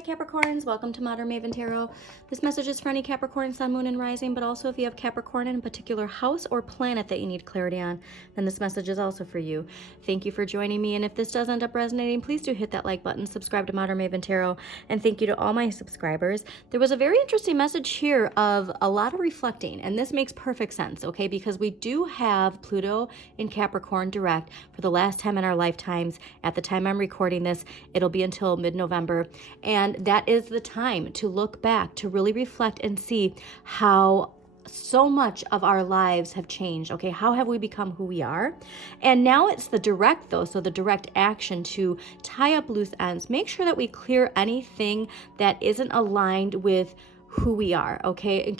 Hi Capricorns, welcome to Modern Maven Tarot. This message is for any Capricorn, Sun, Moon, and Rising, but also if you have Capricorn in a particular house or planet that you need clarity on, then this message is also for you. Thank you for joining me, and if this does end up resonating, please do hit that like button, subscribe to Modern Maven Tarot, and thank you to all my subscribers. There was a very interesting message here of a lot of reflecting, and this makes perfect sense, okay, because we do have Pluto in Capricorn direct for the last time in our lifetimes. At the time I'm recording this, it'll be until mid-November, and that is the time to look back, to really reflect and see how so much of our lives have changed. Okay, how have we become who we are? And now it's the direct though, so the direct action to tie up loose ends, make sure that we clear anything that isn't aligned with who we are, okay? And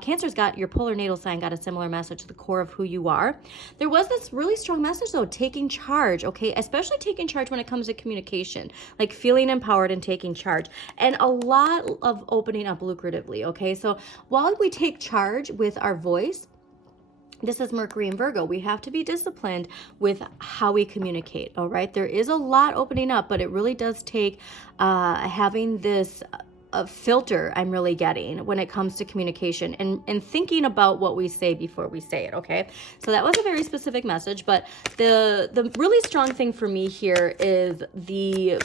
Cancer's got, your polar natal sign got a similar message, the core of who you are. There was this really strong message though, taking charge, okay? Especially taking charge when it comes to communication, like feeling empowered and taking charge, and a lot of opening up lucratively, okay? So while we take charge with our voice, this is Mercury and Virgo. We have to be disciplined with how we communicate, all right? There is a lot opening up, but it really does take having this a filter I'm really getting when it comes to communication and thinking about what we say before we say it, okay? So that was a very specific message, but the really strong thing for me here is the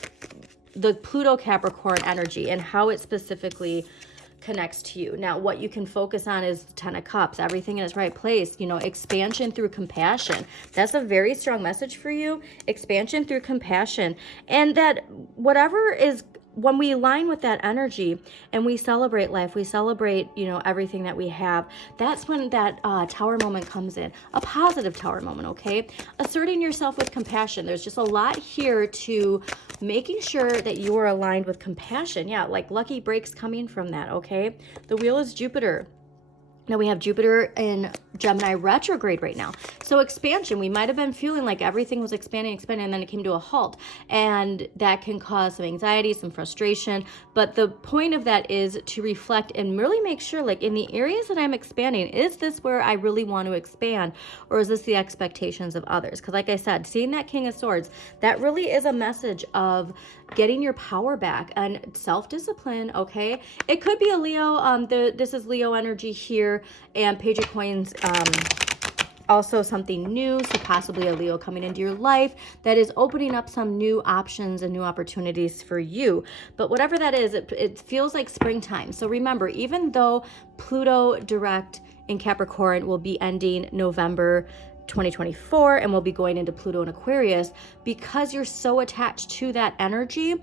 Pluto Capricorn energy and how it specifically connects to you. Now, what you can focus on is 10 of Cups, everything in its right place, you know, expansion through compassion. That's a very strong message for you, expansion through compassion. And that whatever is, when we align with that energy and we celebrate life, we celebrate, you know, everything that we have, that's when that tower moment comes in, a positive tower moment, okay? Asserting yourself with compassion. There's just a lot here to making sure that you are aligned with compassion. Yeah, like lucky breaks coming from that, okay? The wheel is Jupiter. Now we have Jupiter in Gemini retrograde right now. So expansion, we might have been feeling like everything was expanding, and then it came to a halt. And that can cause some anxiety, some frustration. But the point of that is to reflect and really make sure, like in the areas that I'm expanding, is this where I really want to expand? Or is this the expectations of others? Because like I said, seeing that King of Swords, that really is a message of getting your power back and self-discipline, okay? It could be a Leo. This is Leo energy here, and Page of Coins, also something new, so possibly a Leo coming into your life that is opening up some new options and new opportunities for you. But whatever that is, it feels like springtime. So remember, even though Pluto direct in Capricorn will be ending November 2024 and we'll be going into Pluto in Aquarius, because you're so attached to that energy,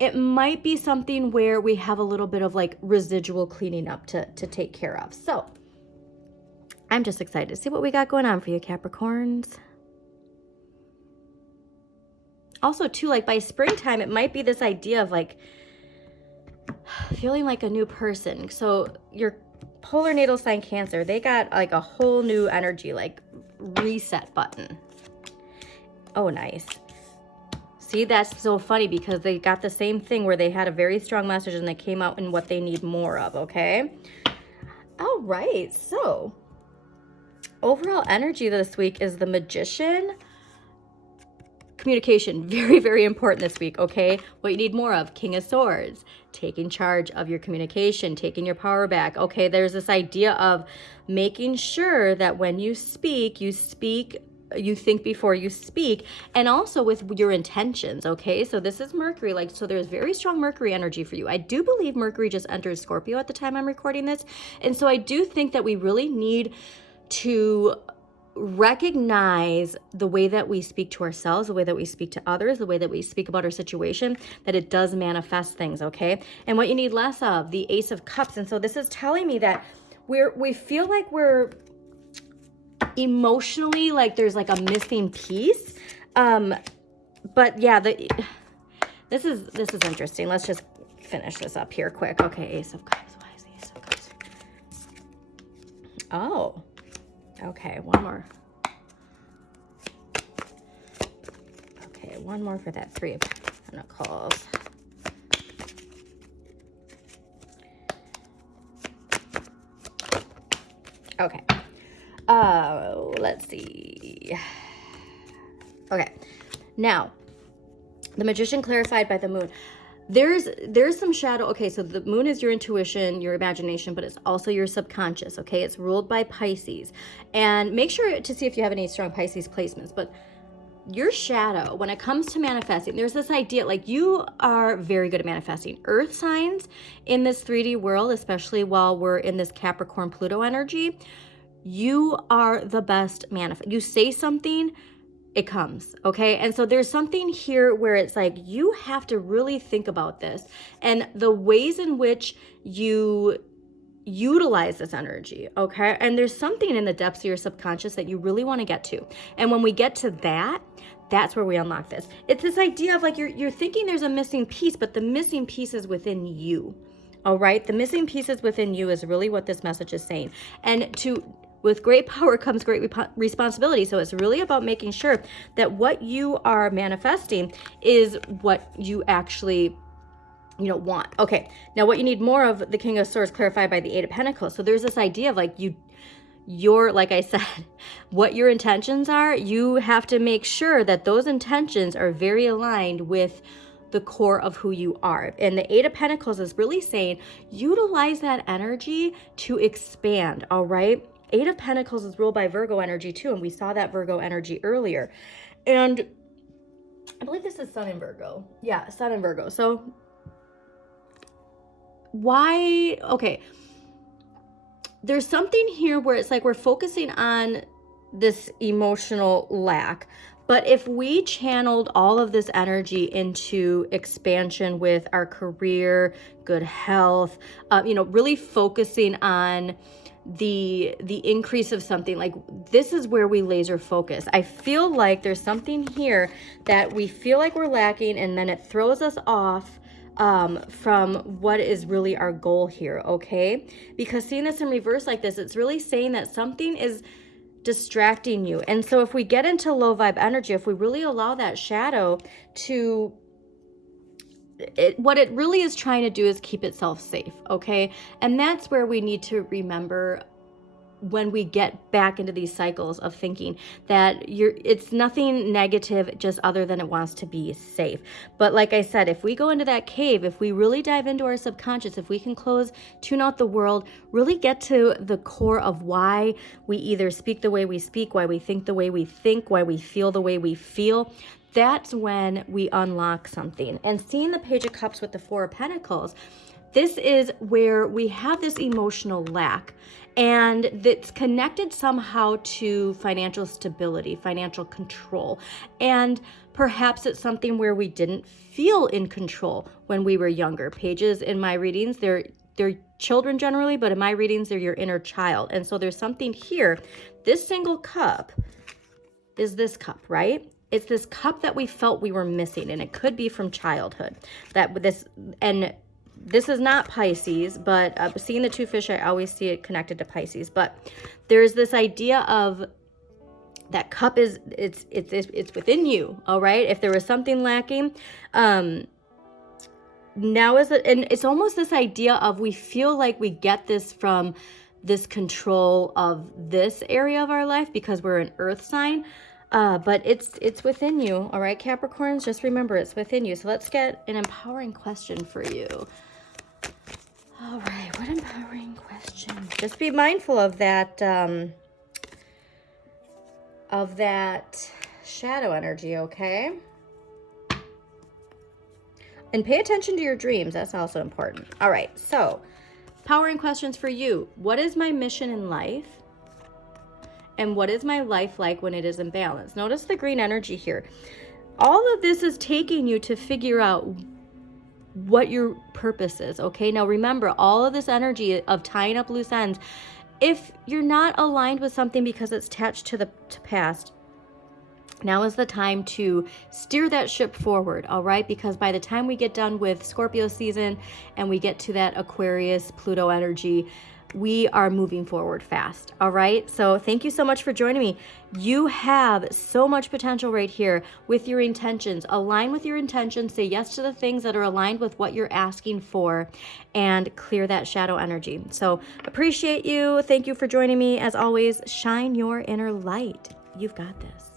it might be something where we have a little bit of like residual cleaning up to take care of. So I'm just excited to see what we got going on for you, Capricorns. Also too, like by springtime, it might be this idea of like feeling like a new person. So your polar natal sign Cancer, they got like a whole new energy, like reset button. Oh, nice. See, that's so funny because they got the same thing where they had a very strong message and they came out in what they need more of, okay? All right, so overall energy this week is the Magician. Communication, very, very important this week, okay? What you need more of, King of Swords, taking charge of your communication, taking your power back, okay? There's this idea of making sure that when you speak, you think before you speak, and also with your intentions, okay? So this is Mercury, like, so there's very strong Mercury energy for you. I do believe Mercury just entered Scorpio at the time I'm recording this, and so I do think that we really need to recognize the way that we speak to ourselves, the way that we speak to others, the way that we speak about our situation, that it does manifest things, okay? And what you need less of, the Ace of Cups. And so this is telling me that we feel like we're emotionally, like there's like a missing piece. But yeah, this is interesting. Let's just finish this up here quick. Okay, Ace of Cups. Why is the Ace of Cups? Oh. Okay, one more. Okay, one more for that Three of Pentacles. Okay. Let's see. Okay. Now, the Magician clarified by the Moon. there's some shadow. Okay, so the moon is your intuition, your imagination, but it's also your subconscious. Okay, it's ruled by Pisces. And make sure to see if you have any strong Pisces placements. But your shadow, when it comes to manifesting, there's this idea, like, you are very good at manifesting. Earth signs in this 3D world, especially while we're in this Capricorn Pluto energy, you are the best you say something, it comes, okay? And so there's something here where it's like, you have to really think about this and the ways in which you utilize this energy, okay? And there's something in the depths of your subconscious that you really want to get to. And when we get to that, that's where we unlock this. It's this idea of like, you're thinking there's a missing piece, but the missing piece is within you, all right? The missing piece is within you is really what this message is saying. And with great power comes great responsibility. So it's really about making sure that what you are manifesting is what you actually want. Okay, now what you need more of, the King of Swords clarified by the Eight of Pentacles. So there's this idea of like, your, like I said, what your intentions are, you have to make sure that those intentions are very aligned with the core of who you are. And the Eight of Pentacles is really saying, utilize that energy to expand, all right? Eight of Pentacles is ruled by Virgo energy too, and we saw that Virgo energy earlier. And I believe this is Sun in Virgo. Yeah, Sun in Virgo. So why? Okay. There's something here where it's like we're focusing on this emotional lack. But if we channeled all of this energy into expansion with our career, good health, really focusing on the increase of something, like, this is where we laser focus. I feel like there's something here that we feel like we're lacking, and then it throws us off from what is really our goal here, okay? Because seeing this in reverse like this, it's really saying that something is distracting you. And so if we get into low vibe energy, if we really allow that shadow to, what it really is trying to do is keep itself safe, okay? And that's where we need to remember when we get back into these cycles of thinking that it's nothing negative, just other than it wants to be safe. But like I said, if we go into that cave, if we really dive into our subconscious, if we can tune out the world, really get to the core of why we either speak the way we speak, why we think the way we think, why we feel the way we feel, that's when we unlock something. And seeing the Page of Cups with the Four of Pentacles, this is where we have this emotional lack, and that's connected somehow to financial stability, financial control. And perhaps it's something where we didn't feel in control when we were younger. Pages in my readings, they're children generally, but in my readings, they're your inner child. And so there's something here. This single cup is this cup, right? It's this cup that we felt we were missing, and it could be from childhood. This is not Pisces, but seeing the two fish, I always see it connected to Pisces. But there's this idea of that cup it's within you, all right? If there was something lacking, now and it's almost this idea of, we feel like we get this from this control of this area of our life because we're an earth sign. But it's within you, all right, Capricorns? Just remember, it's within you. So let's get an empowering question for you. All right, what empowering question? Just be mindful of that shadow energy, okay? And pay attention to your dreams. That's also important. All right, so empowering questions for you. What is my mission in life? And what is my life like when it is in balance? Notice the green energy here. All of this is taking you to figure out what your purpose is, okay? Now remember, all of this energy of tying up loose ends, if you're not aligned with something because it's attached to the past, now is the time to steer that ship forward, all right? Because by the time we get done with Scorpio season and we get to that Aquarius, Pluto energy, we are moving forward fast, all right? So thank you so much for joining me. You have so much potential right here with your intentions. Align with your intentions. Say yes to the things that are aligned with what you're asking for, and clear that shadow energy. So appreciate you. Thank you for joining me. As always, shine your inner light. You've got this.